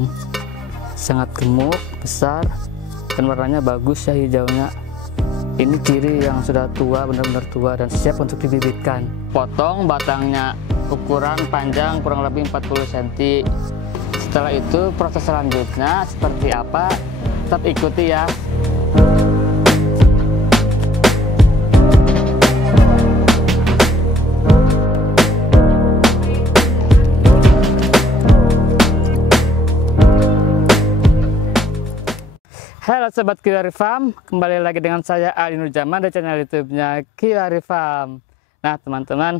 teman-teman, sangat gemuk, besar, dan warnanya bagus ya hijaunya. Ini ciri yang sudah tua, benar-benar tua dan siap untuk dibibitkan. Potong batangnya, ukuran panjang kurang lebih 40 cm. Setelah itu proses selanjutnya seperti apa, tetap ikuti ya. Halo Sobat Kiwari Farm, kembali lagi dengan saya Ali Nurjaman dari channel YouTube-nya Kiwari Farm. Nah teman-teman,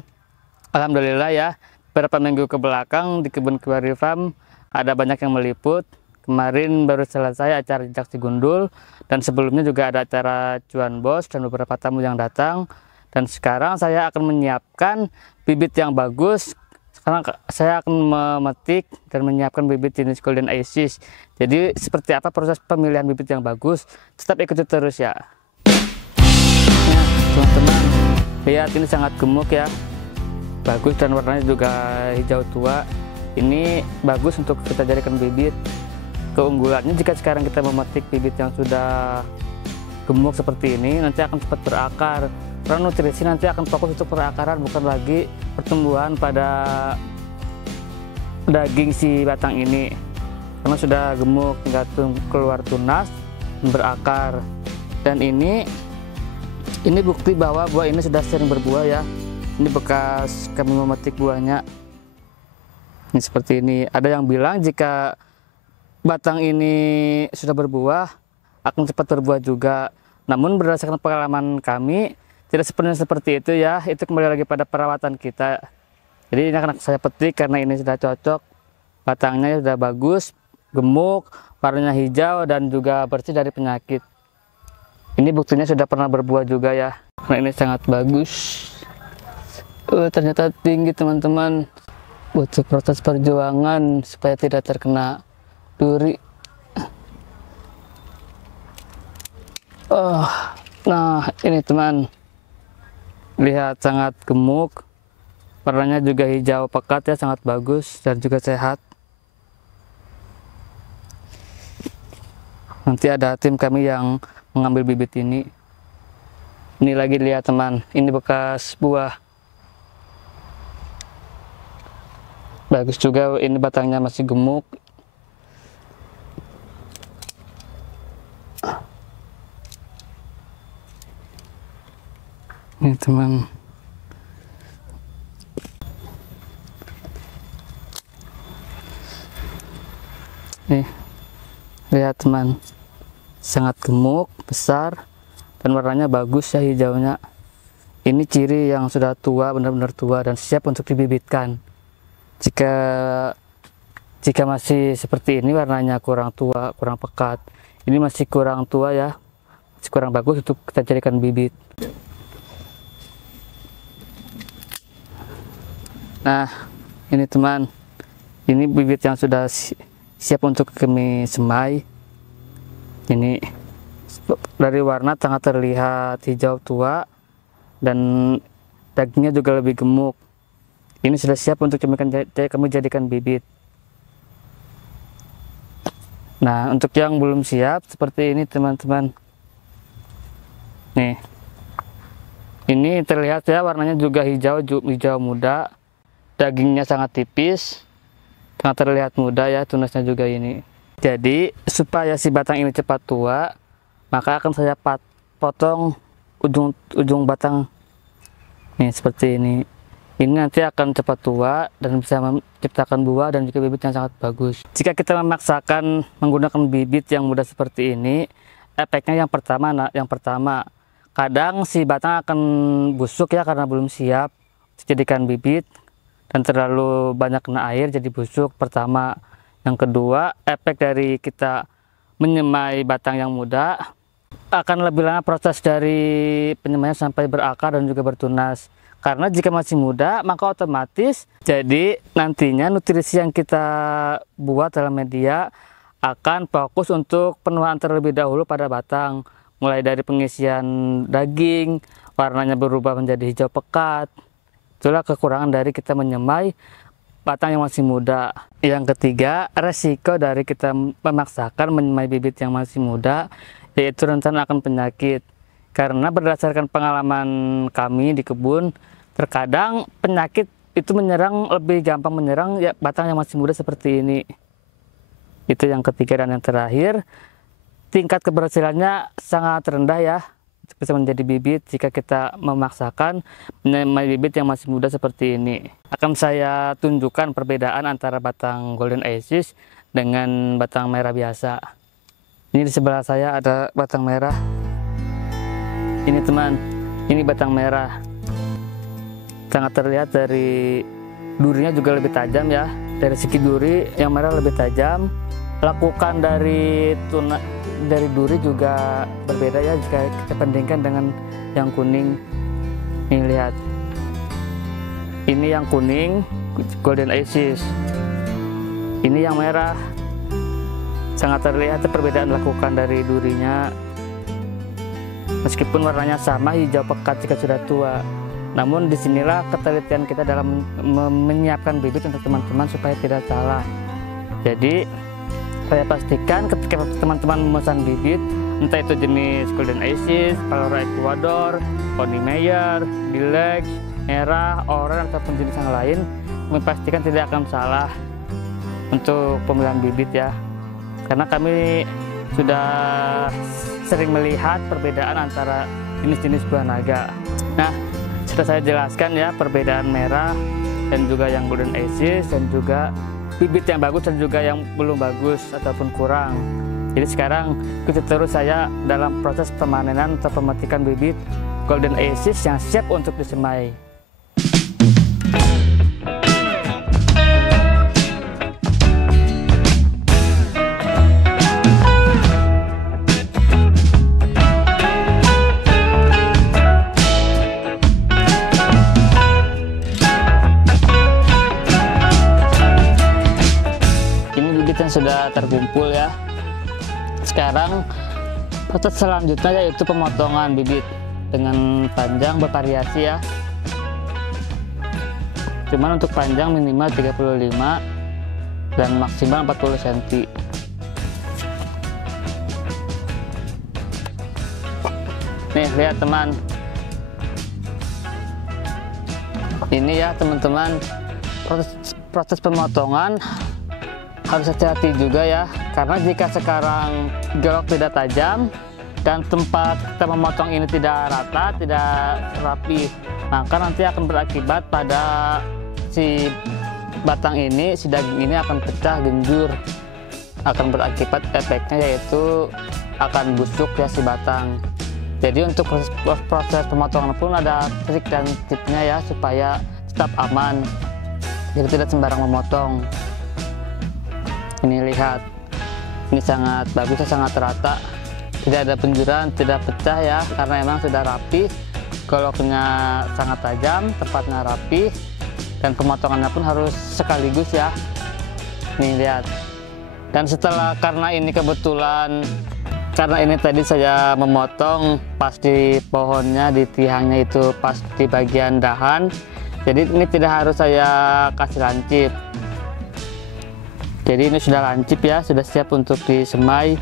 alhamdulillah ya, beberapa minggu ke belakang di kebun Kiwari Farm ada banyak yang meliput. Kemarin baru selesai acara jejak si gundul, dan sebelumnya juga ada acara cuan bos dan beberapa tamu yang datang. Dan sekarang saya akan menyiapkan bibit yang bagus. Sekarang saya akan memetik dan menyiapkan bibit jenis Golden Isis. Jadi seperti apa proses pemilihan bibit yang bagus, tetap ikuti terus ya. Nah teman-teman, lihat ini sangat gemuk ya, bagus dan warnanya juga hijau tua. Ini bagus untuk kita jadikan bibit. Keunggulannya jika sekarang kita memetik bibit yang sudah gemuk seperti ini, nanti akan cepat berakar. Karena nutrisi nanti akan fokus untuk perakaran, bukan lagi pertumbuhan pada daging si batang ini. Karena sudah gemuk, tinggal keluar tunas, berakar. Dan ini bukti bahwa buah ini sudah sering berbuah ya. Ini bekas kami memetik buahnya. Ini seperti ini. Ada yang bilang jika batang ini sudah berbuah, akan cepat berbuah juga. Namun berdasarkan pengalaman kami, tidak sepenuhnya seperti itu ya. Itu kembali lagi pada perawatan kita. Jadi ini akan saya petik karena ini sudah cocok. Batangnya sudah bagus, gemuk, warnanya hijau dan juga bersih dari penyakit. Ini buktinya sudah pernah berbuah juga ya. Karena ini sangat bagus. Ternyata tinggi teman-teman. Butuh proses perjuangan supaya tidak terkena duri. Nah ini teman. Lihat sangat gemuk, warnanya juga hijau pekat ya, sangat bagus dan juga sehat. Nanti ada tim kami yang mengambil bibit ini. Ini lagi lihat teman, ini bekas buah. Bagus juga, ini batangnya masih gemuk. Ini teman, nih lihat teman, sangat gemuk, besar dan warnanya bagus ya hijaunya. Ini ciri yang sudah tua, benar-benar tua dan siap untuk dibibitkan. Jika masih seperti ini warnanya kurang tua, kurang pekat, ini masih kurang tua ya, masih kurang bagus untuk kita jadikan bibit. Nah ini teman, ini bibit yang sudah siap untuk kami semai. Ini dari warna sangat terlihat hijau tua dan dagingnya juga lebih gemuk. Ini sudah siap untuk kami jadikan bibit. Nah untuk yang belum siap seperti ini teman-teman, nih ini terlihat ya warnanya juga hijau muda. Dagingnya sangat tipis, sangat terlihat muda ya, tunasnya juga ini. Jadi supaya si batang ini cepat tua, maka akan saya potong ujung batang nih seperti ini. Ini nanti akan cepat tua dan bisa menciptakan buah dan juga bibit yang sangat bagus. Jika kita memaksakan menggunakan bibit yang muda seperti ini, efeknya yang pertama kadang si batang akan busuk ya karena belum siap dijadikan bibit. Dan terlalu banyak kena air jadi busuk pertama. Yang kedua, efek dari kita menyemai batang yang muda, akan lebih lama proses dari penyemaian sampai berakar dan juga bertunas. Karena jika masih muda maka otomatis jadi nantinya nutrisi yang kita buat dalam media akan fokus untuk penuaan terlebih dahulu pada batang. Mulai dari pengisian daging, warnanya berubah menjadi hijau pekat. Itulah kekurangan dari kita menyemai batang yang masih muda. Yang ketiga, resiko dari kita memaksakan menyemai bibit yang masih muda, yaitu rentan akan penyakit. Karena berdasarkan pengalaman kami di kebun, terkadang penyakit itu lebih gampang menyerang ya batang yang masih muda seperti ini. Itu yang ketiga. Dan yang terakhir, tingkat keberhasilannya sangat rendah ya, bisa menjadi bibit jika kita memaksakan menyemai bibit yang masih muda seperti ini. Akan saya tunjukkan perbedaan antara batang Golden Aces dengan batang merah biasa. Ini di sebelah saya ada batang merah. Ini teman, ini batang merah. Sangat terlihat dari durinya juga lebih tajam ya. Dari segi duri yang merah lebih tajam. Lakukan dari duri juga berbeda ya jika kita bandingkan dengan yang kuning. Ini lihat. Ini yang kuning, Golden Aces. Ini yang merah. Sangat terlihat perbedaan lakukan dari durinya. Meskipun warnanya sama, hijau pekat jika sudah tua. Namun disinilah ketelitian kita dalam menyiapkan bibit untuk teman-teman supaya tidak salah. Jadi saya pastikan ketika teman-teman memesan bibit, entah itu jenis Golden Aces, Palora Ecuador, Connie Meyer, Bilex, merah, oranye ataupun jenis yang lain, kami pastikan tidak akan salah untuk pemilihan bibit ya. Karena kami sudah sering melihat perbedaan antara jenis-jenis buah naga. Nah, sudah saya jelaskan ya perbedaan merah dan juga yang Golden Aces, dan juga bibit yang bagus dan juga yang belum bagus ataupun kurang. Jadi sekarang ikuti terus saya dalam proses pemanenan atau pemetikan bibit Golden Aces yang siap untuk disemai. Sudah terkumpul ya. Sekarang proses selanjutnya yaitu pemotongan bibit dengan panjang bervariasi ya. Cuman untuk panjang minimal 35 dan maksimal 40 cm. Nih lihat teman. Ini ya teman-teman, proses pemotongan harus hati-hati juga ya, karena jika sekarang golok tidak tajam dan tempat kita memotong ini tidak rata, tidak rapi, maka nanti akan berakibat pada si batang ini, si daging ini akan pecah genjur, akan berakibat efeknya yaitu akan busuk ya si batang. Jadi untuk proses pemotongan pun ada trik dan tipsnya ya supaya tetap aman, jadi tidak sembarang memotong. Ini lihat, ini sangat bagus, sangat rata, tidak ada penjuran, tidak pecah ya, karena emang sudah rapi, goloknya sangat tajam, tempatnya rapi, dan pemotongannya pun harus sekaligus ya. Nih lihat. Dan setelah, karena ini kebetulan, karena ini tadi saya memotong pas di pohonnya, di tiangnya itu pas di bagian dahan, jadi ini tidak harus saya kasih lancip. Jadi ini sudah lancip ya, sudah siap untuk disemai.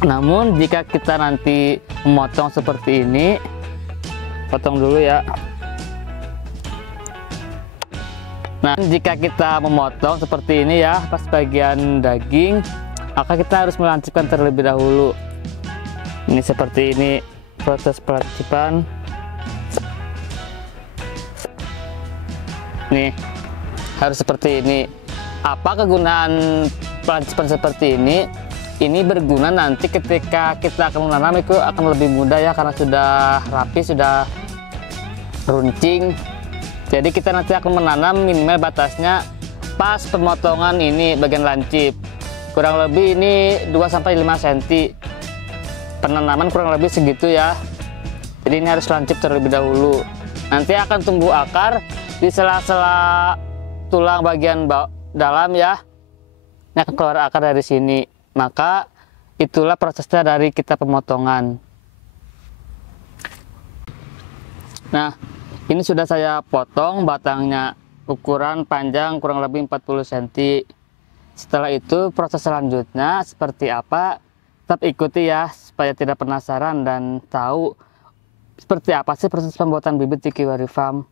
Namun jika kita nanti memotong seperti ini, potong dulu ya. Nah, jika kita memotong seperti ini ya, pas bagian daging, maka kita harus melancipkan terlebih dahulu. Ini seperti ini proses pelancipan. Nih, harus seperti ini. Apa kegunaan pelancipan seperti ini? Ini berguna nanti ketika kita akan menanam itu akan lebih mudah ya, karena sudah rapi, sudah runcing. Jadi kita nanti akan menanam minimal batasnya pas pemotongan ini bagian lancip. Kurang lebih ini 2-5 cm. Penanaman kurang lebih segitu ya. Jadi ini harus lancip terlebih dahulu. Nanti akan tumbuh akar di sela-sela tulang bagian dalam ya. Ini akan keluar akar dari sini. Maka itulah prosesnya dari kita pemotongan. Nah, ini sudah saya potong batangnya ukuran panjang kurang lebih 40 cm. Setelah itu proses selanjutnya seperti apa, tetap ikuti ya supaya tidak penasaran dan tahu seperti apa sih proses pembuatan bibit di Kiwari Farm.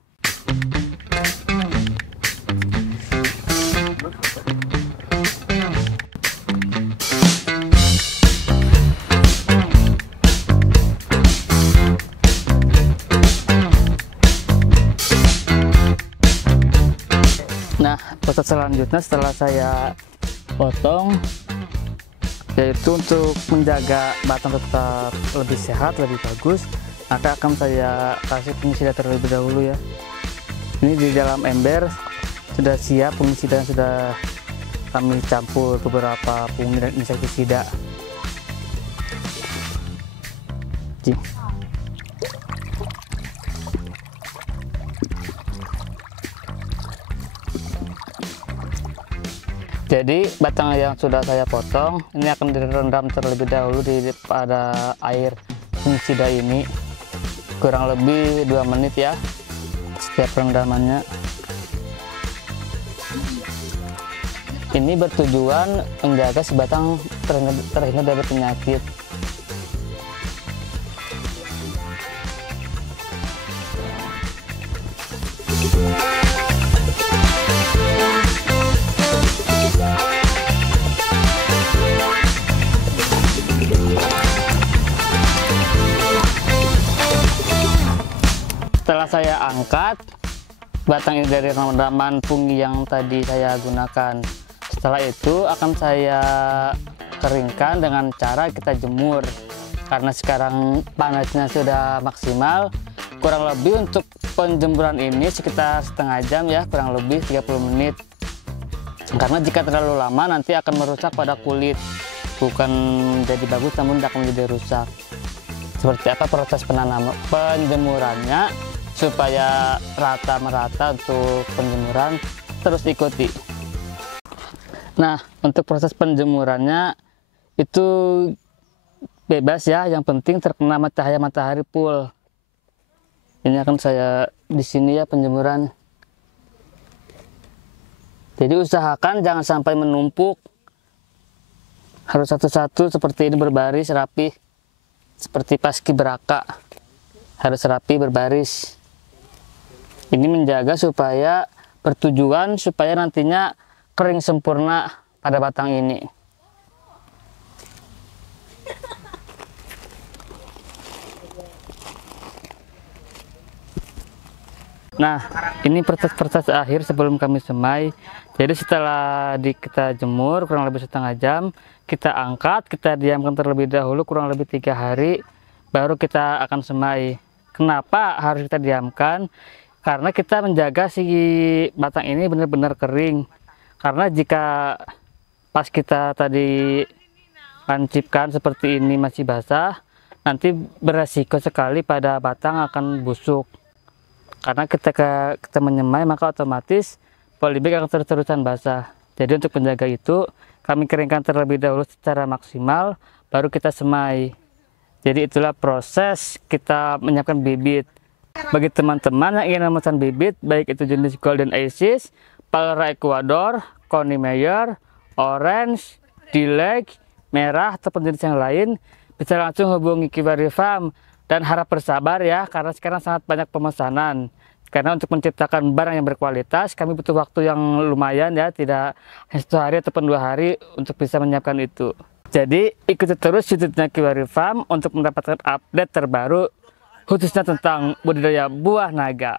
Nah, proses selanjutnya setelah saya potong, yaitu untuk menjaga batang tetap lebih sehat, lebih bagus, maka akan saya kasih pengisida terlebih dahulu ya. Ini di dalam ember sudah siap pengisida, sudah kami campur beberapa pungli dan insektisida. Jadi batang yang sudah saya potong ini akan direndam terlebih dahulu pada air fungisida ini kurang lebih 2 menit ya setiap rendamannya. Ini bertujuan menjaga si batang terhindar dari penyakit. Setelah saya angkat batang ini dari rendaman fungi yang tadi saya gunakan, setelah itu akan saya keringkan dengan cara kita jemur. Karena sekarang panasnya sudah maksimal, kurang lebih untuk penjemuran ini sekitar setengah jam ya, kurang lebih 30 menit. Karena jika terlalu lama nanti akan merusak pada kulit, bukan jadi bagus namun akan menjadi rusak. Seperti apa proses penjemurannya supaya merata untuk penjemuran, terus ikuti. Nah, untuk proses penjemurannya itu bebas ya, yang penting terkena cahaya matahari full. Ini akan saya di sini ya penjemuran. Jadi usahakan jangan sampai menumpuk, harus satu-satu seperti ini berbaris rapi, seperti paskibraka, harus rapi berbaris. Ini menjaga supaya bertujuan supaya nantinya kering sempurna pada batang ini. Nah, ini proses akhir sebelum kami semai. Jadi setelah kita jemur kurang lebih setengah jam, kita angkat, kita diamkan terlebih dahulu kurang lebih 3 hari, baru kita akan semai. Kenapa harus kita diamkan? Karena kita menjaga si batang ini benar-benar kering. Karena jika pas kita tadi lancipkan seperti ini masih basah, nanti beresiko sekali pada batang akan busuk. Karena kita menyemai maka otomatis polybag akan terus-terusan basah. Jadi untuk menjaga itu kami keringkan terlebih dahulu secara maksimal, baru kita semai. Jadi itulah proses kita menyiapkan bibit. Bagi teman-teman yang ingin memesan bibit, baik itu jenis Golden Aces, Palera Ecuador, Coney Meyer, Orange, Dilek, Merah, ataupun jenis yang lain, bisa langsung hubungi Kiwari Farm. Dan harap bersabar ya, karena sekarang sangat banyak pemesanan. Karena untuk menciptakan barang yang berkualitas, kami butuh waktu yang lumayan ya, tidak 1 hari ataupun 2 hari untuk bisa menyiapkan itu. Jadi ikuti terus YouTube-nya Kiwari Farm untuk mendapatkan update terbaru khususnya tentang budidaya buah naga.